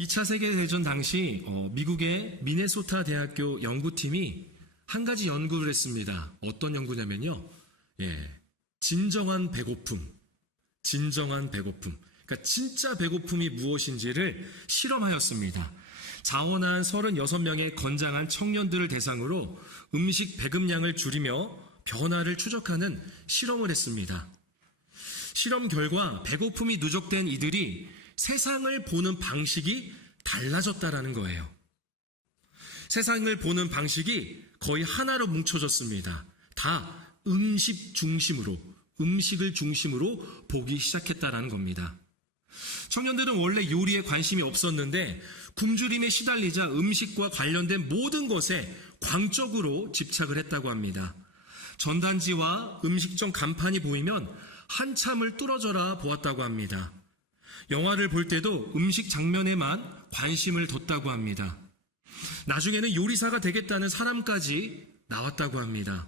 2차 세계대전 당시 미국의 미네소타 대학교 연구팀이 한 가지 연구를 했습니다. 어떤 연구냐면요. 진정한 배고픔. 그러니까 진짜 배고픔이 무엇인지를 실험하였습니다. 자원한 36명의 건장한 청년들을 대상으로 음식 배급량을 줄이며 변화를 추적하는 실험을 했습니다. 실험 결과 배고픔이 누적된 이들이 세상을 보는 방식이 달라졌다라는 거예요. 세상을 보는 방식이 거의 하나로 뭉쳐졌습니다. 다 음식을 중심으로 보기 시작했다라는 겁니다. 청년들은 원래 요리에 관심이 없었는데 굶주림에 시달리자 음식과 관련된 모든 것에 광적으로 집착을 했다고 합니다. 전단지와 음식점 간판이 보이면 한참을 뚫어져라 보았다고 합니다. 영화를 볼 때도 음식 장면에만 관심을 뒀다고 합니다. 나중에는 요리사가 되겠다는 사람까지 나왔다고 합니다.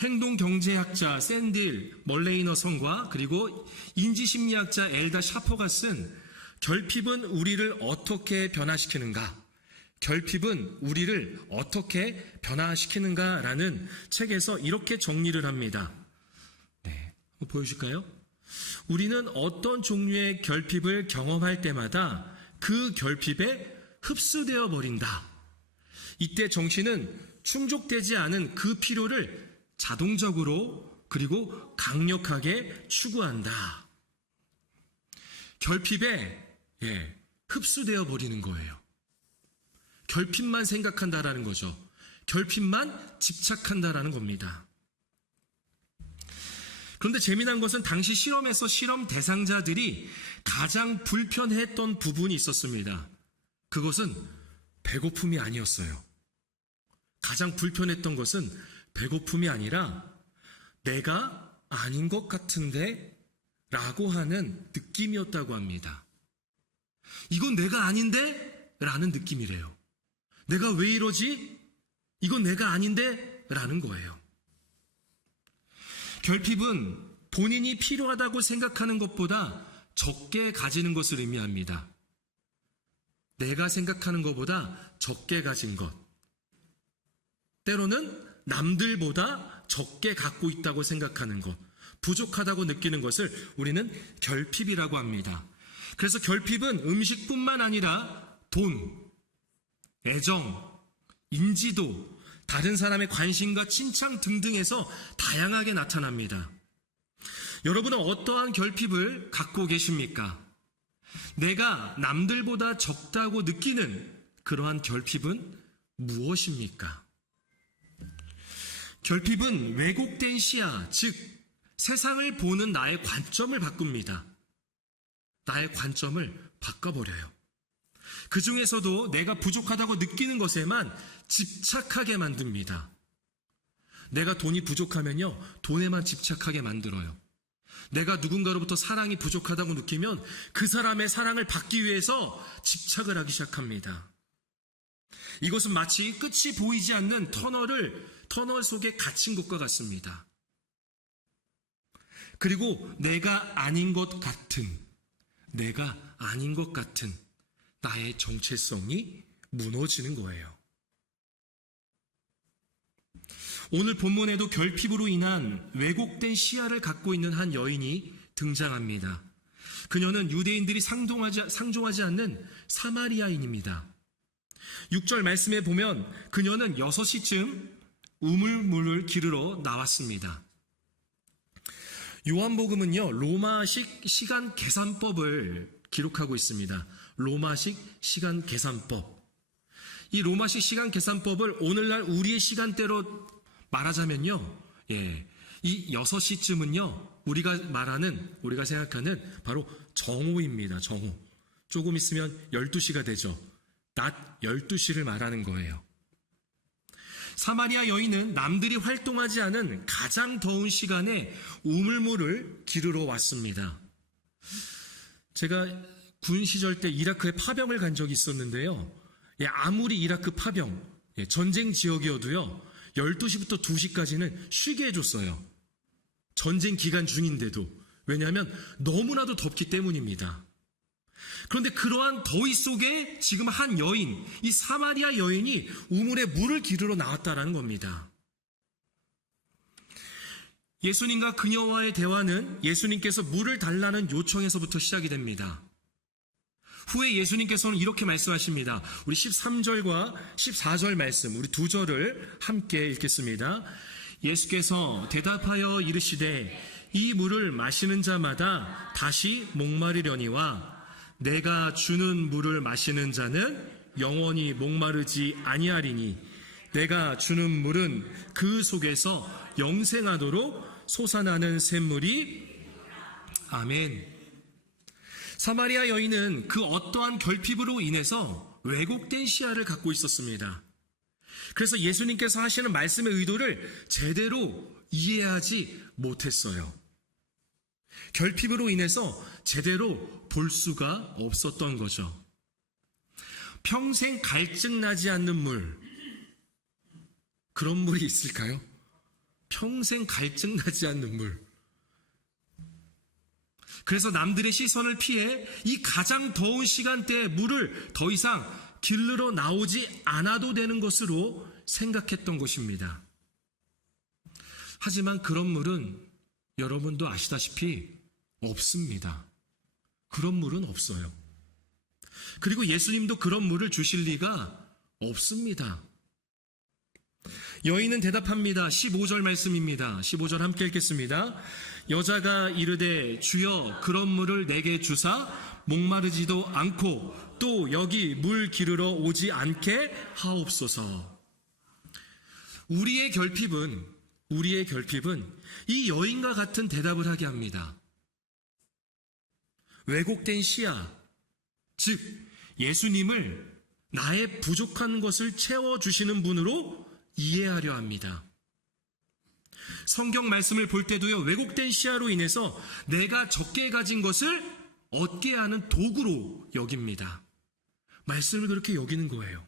행동경제학자 샌딜 멀레이너선과 그리고 인지심리학자 엘다 샤퍼가 쓴 결핍은 우리를 어떻게 변화시키는가라는 책에서 이렇게 정리를 합니다. 한번 보여주실까요? 우리는 어떤 종류의 결핍을 경험할 때마다 그 결핍에 흡수되어 버린다. 이때 정신은 충족되지 않은 그 필요를 자동적으로 그리고 강력하게 추구한다. 결핍에 흡수되어 버리는 거예요. 결핍만 생각한다라는 거죠. 결핍만 집착한다라는 겁니다. 그런데 재미난 것은 당시 실험에서 실험 대상자들이 가장 불편했던 부분이 있었습니다. 그것은 배고픔이 아니었어요. 가장 불편했던 것은 배고픔이 아니라 내가 아닌 것 같은데 라고 하는 느낌이었다고 합니다. 이건 내가 아닌데? 라는 느낌이래요. 내가 왜 이러지? 이건 내가 아닌데? 라는 거예요. 결핍은 본인이 필요하다고 생각하는 것보다 적게 가지는 것을 의미합니다. 내가 생각하는 것보다 적게 가진 것. 때로는 남들보다 적게 갖고 있다고 생각하는 것. 부족하다고 느끼는 것을 우리는 결핍이라고 합니다. 그래서 결핍은 음식뿐만 아니라 돈, 애정, 인지도, 다른 사람의 관심과 칭찬 등등에서 다양하게 나타납니다. 여러분은 어떠한 결핍을 갖고 계십니까? 내가 남들보다 적다고 느끼는 그러한 결핍은 무엇입니까? 결핍은 왜곡된 시야, 즉 세상을 보는 나의 관점을 바꿉니다. 나의 관점을 바꿔버려요. 그 중에서도 내가 부족하다고 느끼는 것에만 집착하게 만듭니다. 내가 돈이 부족하면요, 돈에만 집착하게 만들어요. 내가 누군가로부터 사랑이 부족하다고 느끼면 그 사람의 사랑을 받기 위해서 집착을 하기 시작합니다. 이것은 마치 끝이 보이지 않는 터널 속에 갇힌 것과 같습니다. 그리고 내가 아닌 것 같은 나의 정체성이 무너지는 거예요. 오늘 본문에도 결핍으로 인한 왜곡된 시야를 갖고 있는 한 여인이 등장합니다. 그녀는 유대인들이 상종하지 않는 사마리아인입니다. 6절 말씀에 보면 그녀는 6시쯤 우물물을 기르러 나왔습니다. 요한복음은요, 로마식 시간 계산법을 기록하고 있습니다. 로마식 시간 계산법. 이 로마식 시간 계산법을 오늘날 우리의 시간대로 말하자면요, 이 6시쯤은요, 우리가 생각하는 바로 정오입니다. 정오. 조금 있으면 12시가 되죠. 낮 12시를 말하는 거예요. 사마리아 여인은 남들이 활동하지 않은 가장 더운 시간에 우물물을 기르러 왔습니다. 제가 군 시절 때 이라크에 파병을 간 적이 있었는데요. 아무리 이라크 파병, 전쟁 지역이어도요, 12시부터 2시까지는 쉬게 해줬어요. 전쟁 기간 중인데도. 왜냐하면 너무나도 덥기 때문입니다. 그런데 그러한 더위 속에 지금 한 여인, 이 사마리아 여인이 우물에 물을 기르러 나왔다라는 겁니다. 예수님과 그녀와의 대화는 예수님께서 물을 달라는 요청에서부터 시작이 됩니다. 후에 예수님께서는 이렇게 말씀하십니다. 우리 13절과 14절 말씀, 우리 두 절을 함께 읽겠습니다. 예수께서 대답하여 이르시되 이 물을 마시는 자마다 다시 목마르려니와 내가 주는 물을 마시는 자는 영원히 목마르지 아니하리니 내가 주는 물은 그 속에서 영생하도록 솟아나는 샘물이 아멘. 사마리아 여인은 그 어떠한 결핍으로 인해서 왜곡된 시야를 갖고 있었습니다. 그래서 예수님께서 하시는 말씀의 의도를 제대로 이해하지 못했어요. 결핍으로 인해서 제대로 볼 수가 없었던 거죠. 평생 갈증 나지 않는 물, 그런 물이 있을까요? 평생 갈증 나지 않는 물. 그래서 남들의 시선을 피해 이 가장 더운 시간대에 물을 더 이상 길르러 나오지 않아도 되는 것으로 생각했던 것입니다. 하지만 그런 물은 여러분도 아시다시피 없습니다. 그런 물은 없어요. 그리고 예수님도 그런 물을 주실 리가 없습니다. 여인은 대답합니다. 15절 말씀입니다. 15절 함께 읽겠습니다. 여자가 이르되 주여 그런 물을 내게 주사 목마르지도 않고 또 여기 물 기르러 오지 않게 하옵소서. 우리의 결핍은 이 여인과 같은 대답을 하게 합니다. 왜곡된 시야, 즉 예수님을 나의 부족한 것을 채워주시는 분으로 이해하려 합니다. 성경 말씀을 볼 때도요, 왜곡된 시야로 인해서 내가 적게 가진 것을 얻게 하는 도구로 여깁니다. 말씀을 그렇게 여기는 거예요.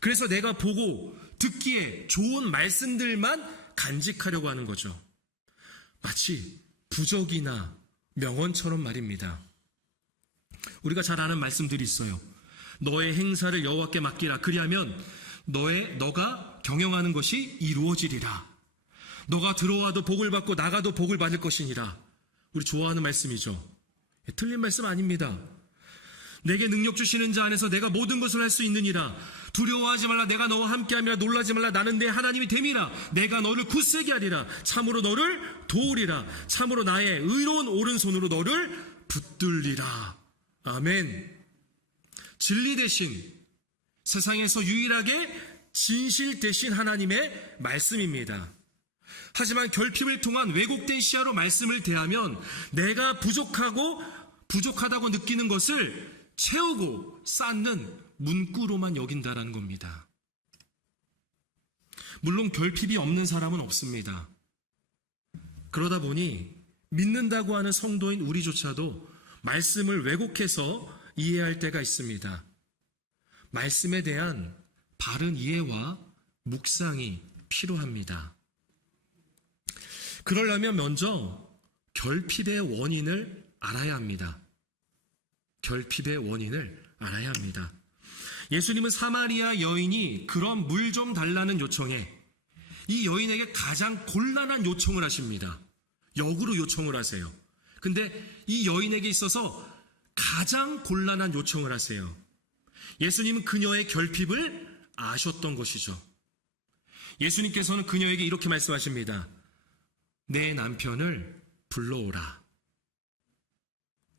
그래서 내가 보고 듣기에 좋은 말씀들만 간직하려고 하는 거죠. 마치 부적이나 명언처럼 말입니다. 우리가 잘 아는 말씀들이 있어요. 너의 행사를 여호와께 맡기라. 그리하면 너가 경영하는 것이 이루어지리라. 너가 들어와도 복을 받고 나가도 복을 받을 것이니라. 우리 좋아하는 말씀이죠. 틀린 말씀 아닙니다. 내게 능력 주시는 자 안에서 내가 모든 것을 할 수 있느니라. 두려워하지 말라. 내가 너와 함께함이라. 놀라지 말라. 나는 내 하나님이 됨이라. 내가 너를 굳세게 하리라. 참으로 너를 도우리라. 참으로 나의 의로운 오른손으로 너를 붙들리라. 아멘. 진리 대신 세상에서 유일하게 진실 되신 하나님의 말씀입니다. 하지만 결핍을 통한 왜곡된 시야로 말씀을 대하면 내가 부족하다고 느끼는 것을 채우고 쌓는 문구로만 여긴다라는 겁니다. 물론 결핍이 없는 사람은 없습니다. 그러다 보니 믿는다고 하는 성도인 우리조차도 말씀을 왜곡해서 이해할 때가 있습니다. 말씀에 대한 바른 이해와 묵상이 필요합니다. 그러려면 먼저 결핍의 원인을 알아야 합니다. 결핍의 원인을 알아야 합니다. 예수님은 사마리아 여인이 그런 물 좀 달라는 요청에 이 여인에게 가장 곤란한 요청을 하십니다. 역으로 요청을 하세요. 근데 이 여인에게 있어서 가장 곤란한 요청을 하세요. 예수님은 그녀의 결핍을 아셨던 것이죠. 예수님께서는 그녀에게 이렇게 말씀하십니다. 내 남편을 불러오라.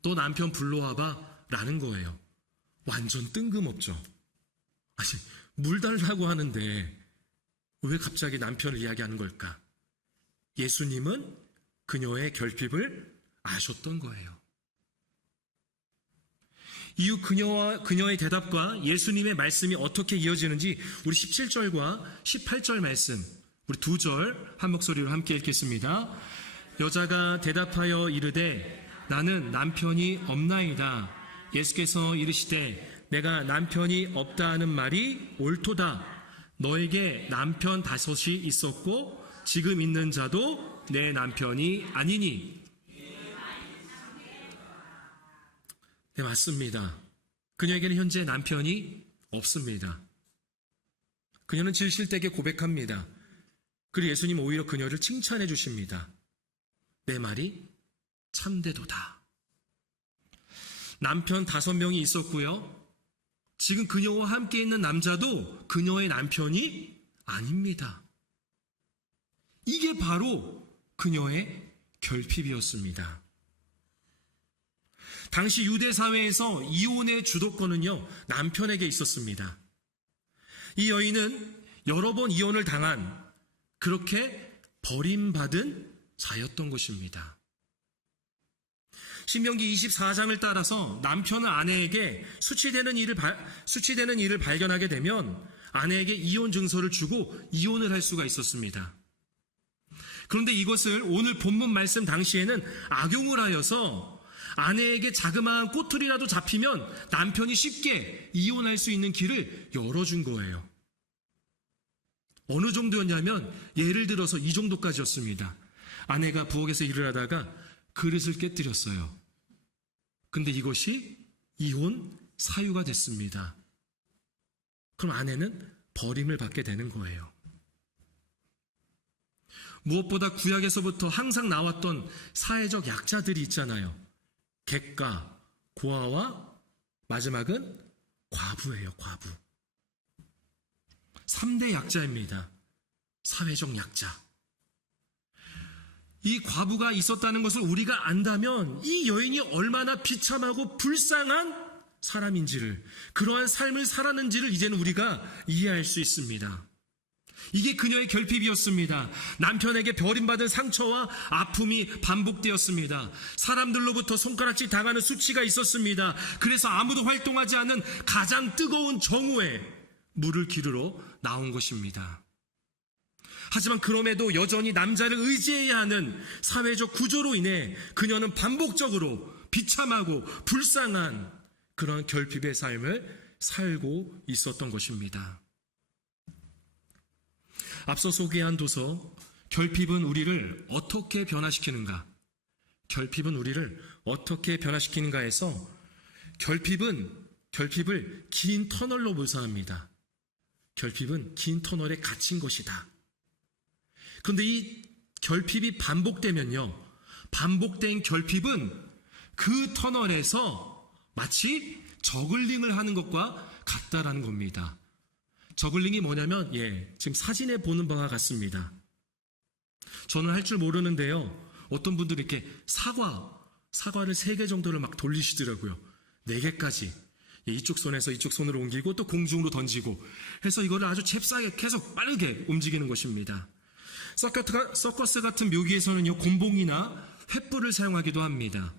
너 남편 불러와봐 라는 거예요. 완전 뜬금없죠. 아니, 물 달라고 하는데 왜 갑자기 남편을 이야기하는 걸까? 예수님은 그녀의 결핍을 아셨던 거예요. 이후 그녀의 대답과 예수님의 말씀이 어떻게 이어지는지 우리 17절과 18절 말씀, 우리 두 절 한 목소리로 함께 읽겠습니다. 여자가 대답하여 이르되 나는 남편이 없나이다. 예수께서 이르시되 내가 남편이 없다 하는 말이 옳도다. 너에게 남편 5이 있었고 지금 있는 자도 내 남편이 아니니. 네, 맞습니다. 그녀에게는 현재 남편이 없습니다. 그녀는 질실되게 고백합니다. 그리고 예수님 오히려 그녀를 칭찬해 주십니다. 내 말이 참되도다. 남편 5명이 있었고요. 지금 그녀와 함께 있는 남자도 그녀의 남편이 아닙니다. 이게 바로 그녀의 결핍이었습니다. 당시 유대 사회에서 이혼의 주도권은요, 남편에게 있었습니다. 이 여인은 여러 번 이혼을 당한, 그렇게 버림받은 자였던 것입니다. 신명기 24장을 따라서 남편은 아내에게 수치되는 일을 발견하게 되면 아내에게 이혼 증서를 주고 이혼을 할 수가 있었습니다. 그런데 이것을 오늘 본문 말씀 당시에는 악용을 하여서 아내에게 자그마한 꼬투리라도 잡히면 남편이 쉽게 이혼할 수 있는 길을 열어준 거예요. 어느 정도였냐면 예를 들어서 이 정도까지였습니다. 아내가 부엌에서 일을 하다가 그릇을 깨뜨렸어요. 근데 이것이 이혼 사유가 됐습니다. 그럼 아내는 버림을 받게 되는 거예요. 무엇보다 구약에서부터 항상 나왔던 사회적 약자들이 있잖아요. 객가, 고아와 마지막은 과부예요. 과부. 3대 약자입니다. 사회적 약자. 이 과부가 있었다는 것을 우리가 안다면 이 여인이 얼마나 비참하고 불쌍한 사람인지를, 그러한 삶을 살았는지를 이제는 우리가 이해할 수 있습니다. 이게 그녀의 결핍이었습니다. 남편에게 버림받은 상처와 아픔이 반복되었습니다. 사람들로부터 손가락질 당하는 수치가 있었습니다. 그래서 아무도 활동하지 않는 가장 뜨거운 정오에 물을 기르러 나온 것입니다. 하지만 그럼에도 여전히 남자를 의지해야 하는 사회적 구조로 인해 그녀는 반복적으로 비참하고 불쌍한 그런 결핍의 삶을 살고 있었던 것입니다. 앞서 소개한 도서 결핍은 우리를 어떻게 변화시키는가? 결핍은 우리를 어떻게 변화시키는가에서 결핍을 긴 터널로 묘사합니다. 결핍은 긴 터널에 갇힌 것이다. 그런데 이 결핍이 반복되면요, 반복된 결핍은 그 터널에서 마치 저글링을 하는 것과 같다라는 겁니다. 저글링이 뭐냐면 지금 사진에 보는 바와 같습니다. 저는 할 줄 모르는데요, 어떤 분들이 이렇게 사과를 3개 정도를 막 돌리시더라고요. 4개까지. 이쪽 손에서 이쪽 손으로 옮기고 또 공중으로 던지고 해서 이거를 아주 잽싸게 계속 빠르게 움직이는 것입니다. 서커스 같은 묘기에서는요, 곤봉이나 횃불을 사용하기도 합니다.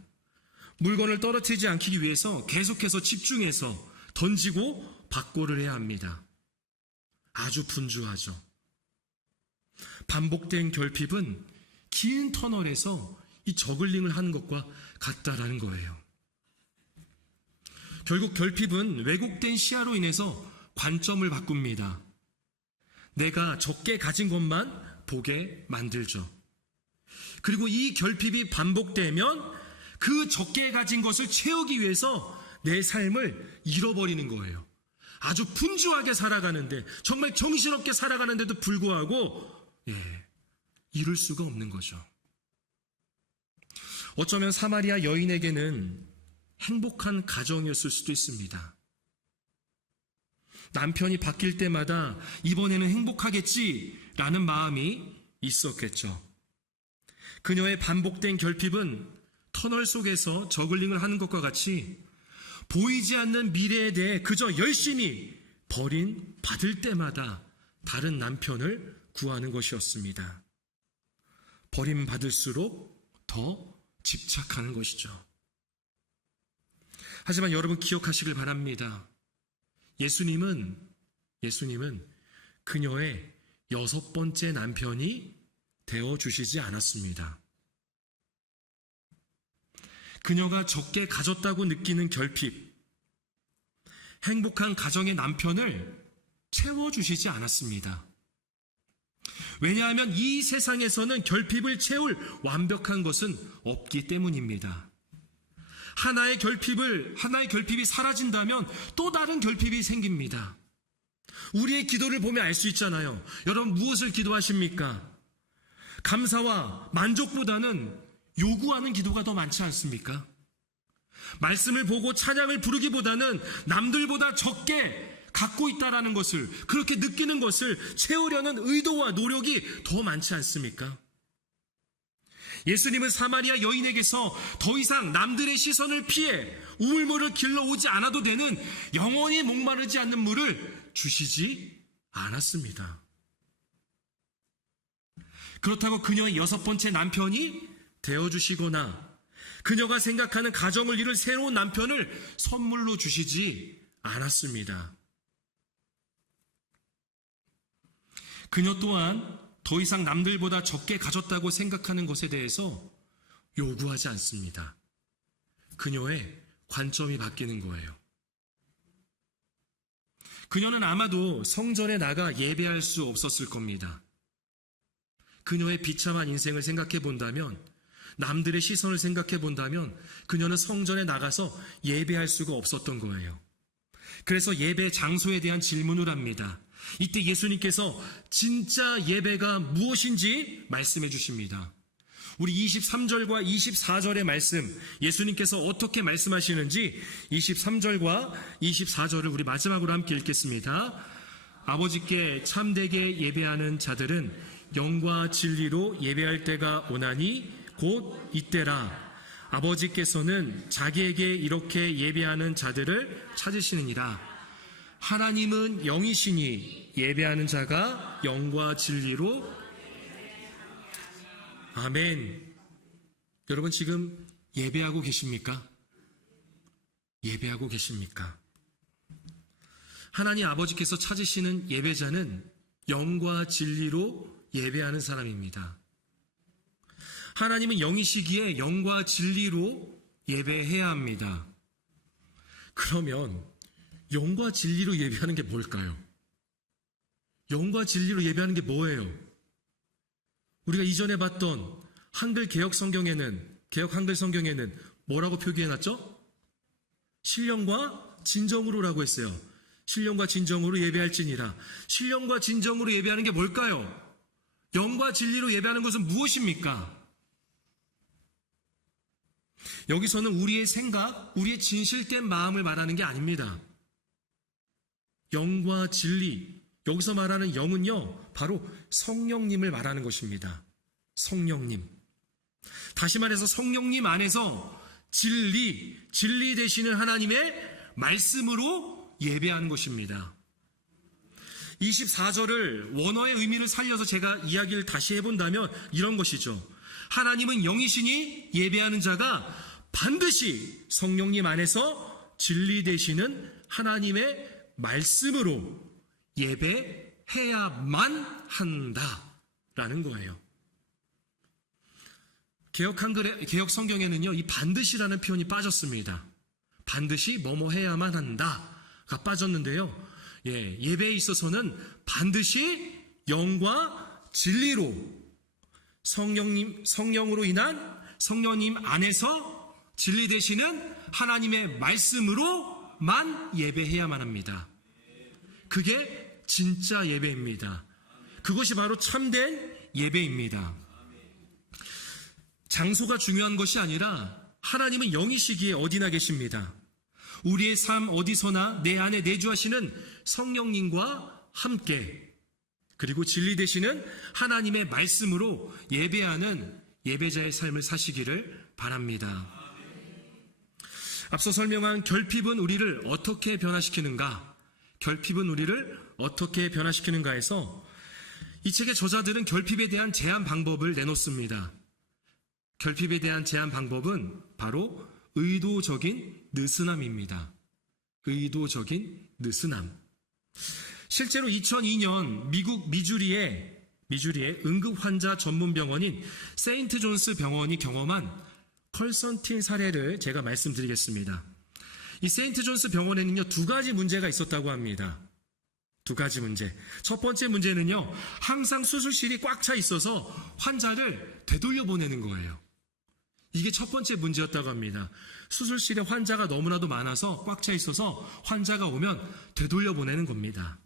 물건을 떨어뜨리지 않기 위해서 계속해서 집중해서 던지고 박고를 해야 합니다. 아주 분주하죠. 반복된 결핍은 긴 터널에서 이 저글링을 하는 것과 같다라는 거예요. 결국 결핍은 왜곡된 시야로 인해서 관점을 바꿉니다. 내가 적게 가진 것만 보게 만들죠. 그리고 이 결핍이 반복되면 그 적게 가진 것을 채우기 위해서 내 삶을 잃어버리는 거예요. 아주 분주하게 살아가는데, 정말 정신없게 살아가는데도 불구하고 이룰 수가 없는 거죠. 어쩌면 사마리아 여인에게는 행복한 가정이었을 수도 있습니다. 남편이 바뀔 때마다 이번에는 행복하겠지라는 마음이 있었겠죠. 그녀의 반복된 결핍은 터널 속에서 저글링을 하는 것과 같이 보이지 않는 미래에 대해 그저 열심히 버림받을 때마다 다른 남편을 구하는 것이었습니다. 버림받을수록 더 집착하는 것이죠. 하지만 여러분 기억하시길 바랍니다. 예수님은 그녀의 6번째 남편이 되어주시지 않았습니다. 그녀가 적게 가졌다고 느끼는 결핍, 행복한 가정의 남편을 채워주시지 않았습니다. 왜냐하면 이 세상에서는 결핍을 채울 완벽한 것은 없기 때문입니다. 하나의 결핍이 사라진다면 또 다른 결핍이 생깁니다. 우리의 기도를 보면 알 수 있잖아요. 여러분, 무엇을 기도하십니까? 감사와 만족보다는 요구하는 기도가 더 많지 않습니까? 말씀을 보고 찬양을 부르기보다는 남들보다 적게 갖고 있다라는 것을, 그렇게 느끼는 것을 채우려는 의도와 노력이 더 많지 않습니까? 예수님은 사마리아 여인에게서 더 이상 남들의 시선을 피해 우물물을 길러오지 않아도 되는 영원히 목마르지 않는 물을 주시지 않았습니다. 그렇다고 그녀의 6번째 남편이 되어주시거나 그녀가 생각하는 가정을 이룰 새로운 남편을 선물로 주시지 않았습니다. 그녀 또한 더 이상 남들보다 적게 가졌다고 생각하는 것에 대해서 요구하지 않습니다. 그녀의 관점이 바뀌는 거예요. 그녀는 아마도 성전에 나가 예배할 수 없었을 겁니다. 그녀의 비참한 인생을 생각해 본다면, 남들의 시선을 생각해 본다면 그녀는 성전에 나가서 예배할 수가 없었던 거예요. 그래서 예배 장소에 대한 질문을 합니다. 이때 예수님께서 진짜 예배가 무엇인지 말씀해 주십니다. 우리 23절과 24절의 말씀, 예수님께서 어떻게 말씀하시는지 23절과 24절을 우리 마지막으로 함께 읽겠습니다. 아버지께 참되게 예배하는 자들은 영과 진리로 예배할 때가 오나니 곧 이때라. 아버지께서는 자기에게 이렇게 예배하는 자들을 찾으시느니라. 하나님은 영이시니 예배하는 자가 영과 진리로. 아멘. 여러분, 지금 예배하고 계십니까? 예배하고 계십니까? 하나님 아버지께서 찾으시는 예배자는 영과 진리로 예배하는 사람입니다. 하나님은 영이시기에 영과 진리로 예배해야 합니다. 그러면 영과 진리로 예배하는 게 뭘까요? 영과 진리로 예배하는 게 뭐예요? 우리가 이전에 봤던 개역 한글 성경에는 뭐라고 표기해놨죠? 신령과 진정으로라고 했어요. 신령과 진정으로 예배할지니라. 신령과 진정으로 예배하는 게 뭘까요? 영과 진리로 예배하는 것은 무엇입니까? 여기서는 우리의 생각, 우리의 진실된 마음을 말하는 게 아닙니다. 영과 진리, 여기서 말하는 영은요, 바로 성령님을 말하는 것입니다. 성령님. 다시 말해서 성령님 안에서 진리 되시는 하나님의 말씀으로 예배하는 것입니다. 24절을 원어의 의미를 살려서 제가 이야기를 다시 해본다면 이런 것이죠. 하나님은 영이시니 예배하는 자가 반드시 성령님 안에서 진리 되시는 하나님의 말씀으로 예배해야만 한다라는 거예요. 개역 성경에는요, 이 반드시라는 표현이 빠졌습니다. 반드시 뭐뭐 해야만 한다가 빠졌는데요. 예배에 있어서는 반드시 영과 진리로 성령으로 인한 성령님 안에서 진리 되시는 하나님의 말씀으로만 예배해야만 합니다. 그게 진짜 예배입니다. 그것이 바로 참된 예배입니다. 장소가 중요한 것이 아니라 하나님은 영이시기에 어디나 계십니다. 우리의 삶 어디서나 내 안에 내주하시는 성령님과 함께, 그리고 진리 되시는 하나님의 말씀으로 예배하는 예배자의 삶을 사시기를 바랍니다. 앞서 설명한 결핍은 우리를 어떻게 변화시키는가? 결핍은 우리를 어떻게 변화시키는가에서 이 책의 저자들은 결핍에 대한 제한 방법을 내놓습니다. 결핍에 대한 제한 방법은 바로 의도적인 느슨함입니다. 의도적인 느슨함. 실제로 2002년 미국 미주리의 응급환자 전문 병원인 세인트 존스 병원이 경험한 컬선틴 사례를 제가 말씀드리겠습니다. 이 세인트 존스 병원에는요, 2가지 문제가 있었다고 합니다. 2가지 문제. 첫 번째 문제는요, 항상 수술실이 꽉 차 있어서 환자를 되돌려 보내는 거예요. 이게 첫 번째 문제였다고 합니다. 수술실에 환자가 너무나도 많아서 꽉 차 있어서 환자가 오면 되돌려 보내는 겁니다.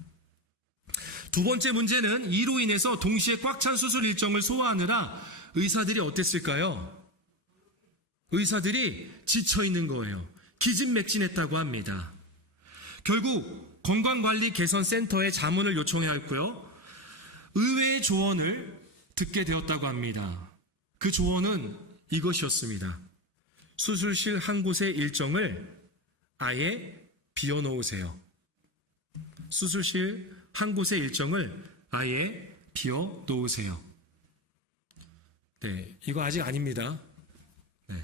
두 번째 문제는 이로 인해서 동시에 꽉 찬 수술 일정을 소화하느라 의사들이 어땠을까요? 의사들이 지쳐 있는 거예요. 기진맥진했다고 합니다. 결국 건강관리개선센터에 자문을 요청하였고요. 의외의 조언을 듣게 되었다고 합니다. 그 조언은 이것이었습니다. 수술실 한 곳의 일정을 아예 비워놓으세요. 수술실 한 곳의 일정을 아예 비워놓으세요. 네, 이거 아직 아닙니다. 네.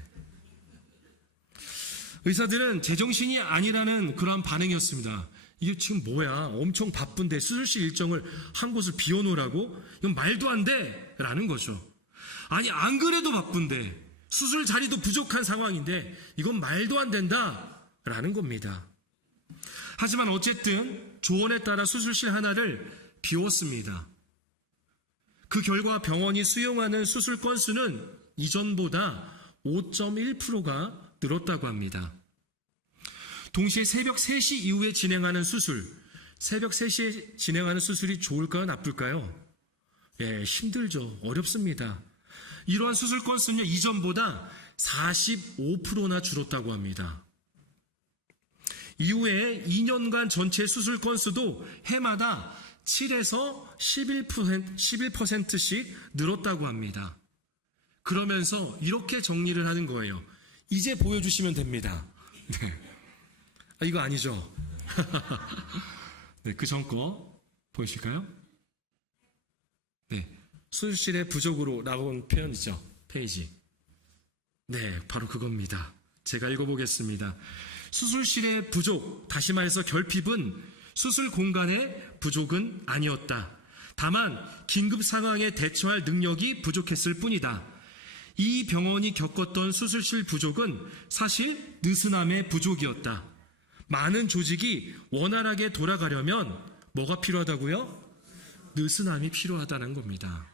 의사들은 제정신이 아니라는 그런 반응이었습니다. 이게 지금 뭐야? 엄청 바쁜데 수술실 일정을 한 곳을 비워놓으라고? 이건 말도 안 돼! 라는 거죠. 아니, 안 그래도 바쁜데 수술 자리도 부족한 상황인데 이건 말도 안 된다! 라는 겁니다. 하지만 어쨌든 조언에 따라 수술실 하나를 비웠습니다. 그 결과 병원이 수용하는 수술 건수는 이전보다 5.1%가 늘었다고 합니다. 동시에 새벽 3시 이후에 진행하는 수술, 새벽 3시에 진행하는 수술이 좋을까요? 나쁠까요? 예, 힘들죠. 어렵습니다. 이러한 수술 건수는요, 이전보다 45%나 줄었다고 합니다. 이후에 2년간 전체 수술 건수도 해마다 7에서 11%씩 늘었다고 합니다. 그러면서 이렇게 정리를 하는 거예요. 이제 보여주시면 됩니다. 네. 아, 이거 아니죠? 네, 그 전 거 보이실까요? 네, 수술실의 부족으로 나온 표현 있죠? 페이지. 네, 바로 그겁니다. 제가 읽어보겠습니다. 수술실의 부족, 다시 말해서 결핍은 수술 공간의 부족은 아니었다. 다만 긴급 상황에 대처할 능력이 부족했을 뿐이다. 이 병원이 겪었던 수술실 부족은 사실 느슨함의 부족이었다. 많은 조직이 원활하게 돌아가려면 뭐가 필요하다고요? 느슨함이 필요하다는 겁니다.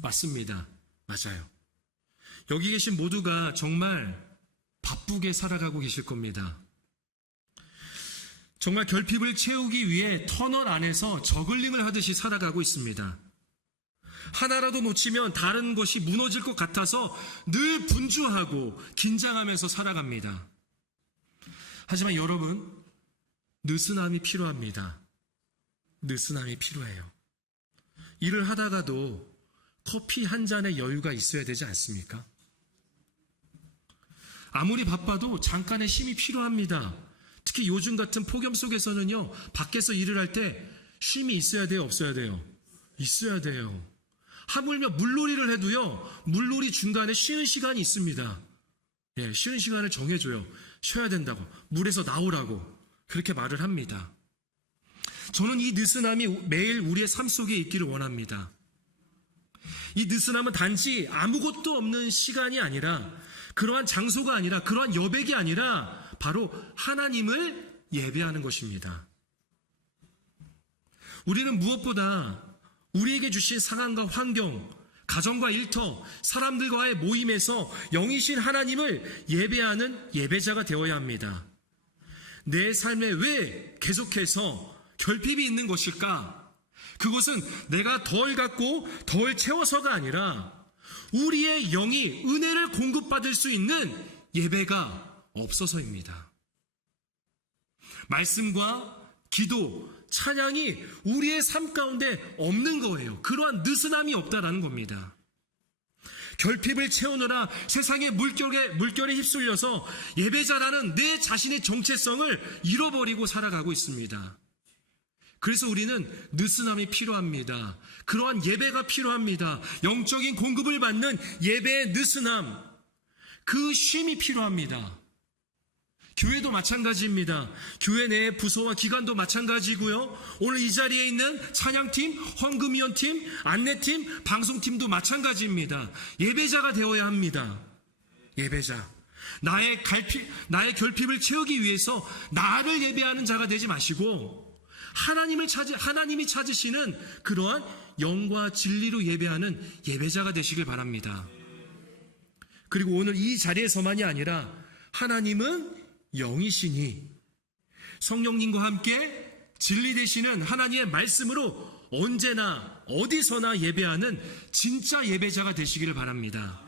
맞습니다. 맞아요. 여기 계신 모두가 정말 바쁘게 살아가고 계실 겁니다. 정말 결핍을 채우기 위해 터널 안에서 저글링을 하듯이 살아가고 있습니다. 하나라도 놓치면 다른 것이 무너질 것 같아서 늘 분주하고 긴장하면서 살아갑니다. 하지만 여러분, 느슨함이 필요합니다. 느슨함이 필요해요. 일을 하다가도 커피 한 잔의 여유가 있어야 되지 않습니까? 아무리 바빠도 잠깐의 쉼이 필요합니다. 특히 요즘 같은 폭염 속에서는요, 밖에서 일을 할 때 쉼이 있어야 돼요, 없어야 돼요? 있어야 돼요. 하물며 물놀이를 해도요, 물놀이 중간에 쉬는 시간이 있습니다. 예, 쉬는 시간을 정해줘요. 쉬어야 된다고, 물에서 나오라고 그렇게 말을 합니다. 저는 이 느슨함이 매일 우리의 삶 속에 있기를 원합니다. 이 느슨함은 단지 아무것도 없는 시간이 아니라, 그러한 장소가 아니라, 그러한 여백이 아니라 바로 하나님을 예배하는 것입니다. 우리는 무엇보다 우리에게 주신 상황과 환경, 가정과 일터, 사람들과의 모임에서 영이신 하나님을 예배하는 예배자가 되어야 합니다. 내 삶에 왜 계속해서 결핍이 있는 것일까? 그것은 내가 덜 갖고 덜 채워서가 아니라 우리의 영이 은혜를 공급받을 수 있는 예배가 없어서입니다. 말씀과 기도, 찬양이 우리의 삶 가운데 없는 거예요. 그러한 느슨함이 없다라는 겁니다. 결핍을 채우느라 세상의 물결에 휩쓸려서 예배자라는 내 자신의 정체성을 잃어버리고 살아가고 있습니다. 그래서 우리는 느슨함이 필요합니다. 그러한 예배가 필요합니다. 영적인 공급을 받는 예배의 느슨함, 그 쉼이 필요합니다. 교회도 마찬가지입니다. 교회 내 부서와 기관도 마찬가지고요. 오늘 이 자리에 있는 찬양팀, 헌금위원팀, 안내팀, 방송팀도 마찬가지입니다. 예배자가 되어야 합니다. 예배자. 나의 결핍을 채우기 위해서 나를 예배하는 자가 되지 마시고 하나님이 찾으시는 그러한 영과 진리로 예배하는 예배자가 되시길 바랍니다. 그리고 오늘 이 자리에서만이 아니라 하나님은 영이시니 성령님과 함께 진리 되시는 하나님의 말씀으로 언제나 어디서나 예배하는 진짜 예배자가 되시기를 바랍니다.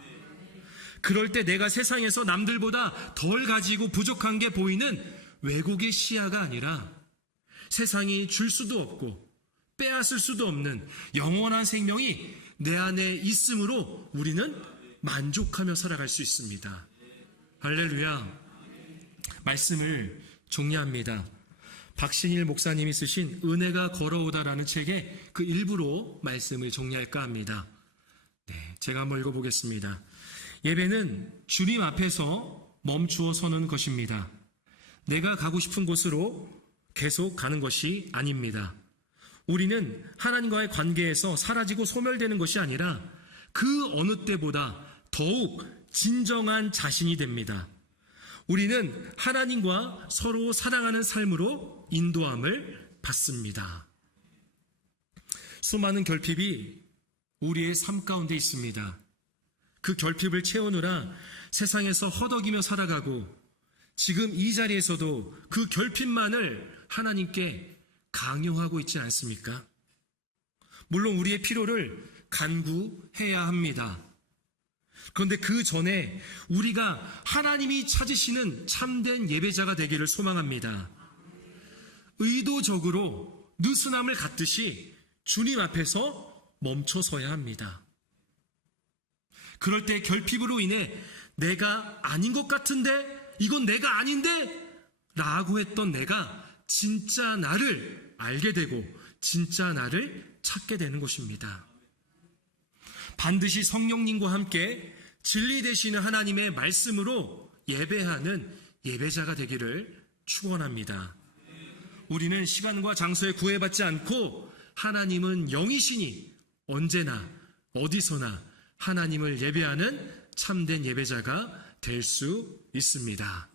그럴 때 내가 세상에서 남들보다 덜 가지고 부족한 게 보이는 왜곡의 시야가 아니라 세상이 줄 수도 없고 빼앗을 수도 없는 영원한 생명이 내 안에 있으므로 우리는 만족하며 살아갈 수 있습니다. 할렐루야. 말씀을 정리합니다. 박신일 목사님이 쓰신 은혜가 걸어오다라는 책의 그 일부로 말씀을 정리할까 합니다. 제가 한번 읽어보겠습니다. 예배는 주님 앞에서 멈추어 서는 것입니다. 내가 가고 싶은 곳으로 계속 가는 것이 아닙니다. 우리는 하나님과의 관계에서 사라지고 소멸되는 것이 아니라 그 어느 때보다 더욱 진정한 자신이 됩니다. 우리는 하나님과 서로 사랑하는 삶으로 인도함을 받습니다. 수많은 결핍이 우리의 삶 가운데 있습니다. 그 결핍을 채우느라 세상에서 허덕이며 살아가고 지금 이 자리에서도 그 결핍만을 하나님께 강요하고 있지 않습니까? 물론 우리의 필요를 간구해야 합니다. 그런데 그 전에 우리가 하나님이 찾으시는 참된 예배자가 되기를 소망합니다. 의도적으로 느슨함을 갖듯이 주님 앞에서 멈춰서야 합니다. 그럴 때 결핍으로 인해 내가 아닌 것 같은데 이건 내가 아닌데 라고 했던 내가 진짜 나를 알게 되고 진짜 나를 찾게 되는 것입니다. 반드시 성령님과 함께 진리 되시는 하나님의 말씀으로 예배하는 예배자가 되기를 축원합니다. 우리는 시간과 장소에 구애받지 않고 하나님은 영이시니 언제나 어디서나 하나님을 예배하는 참된 예배자가 될 수 있습니다.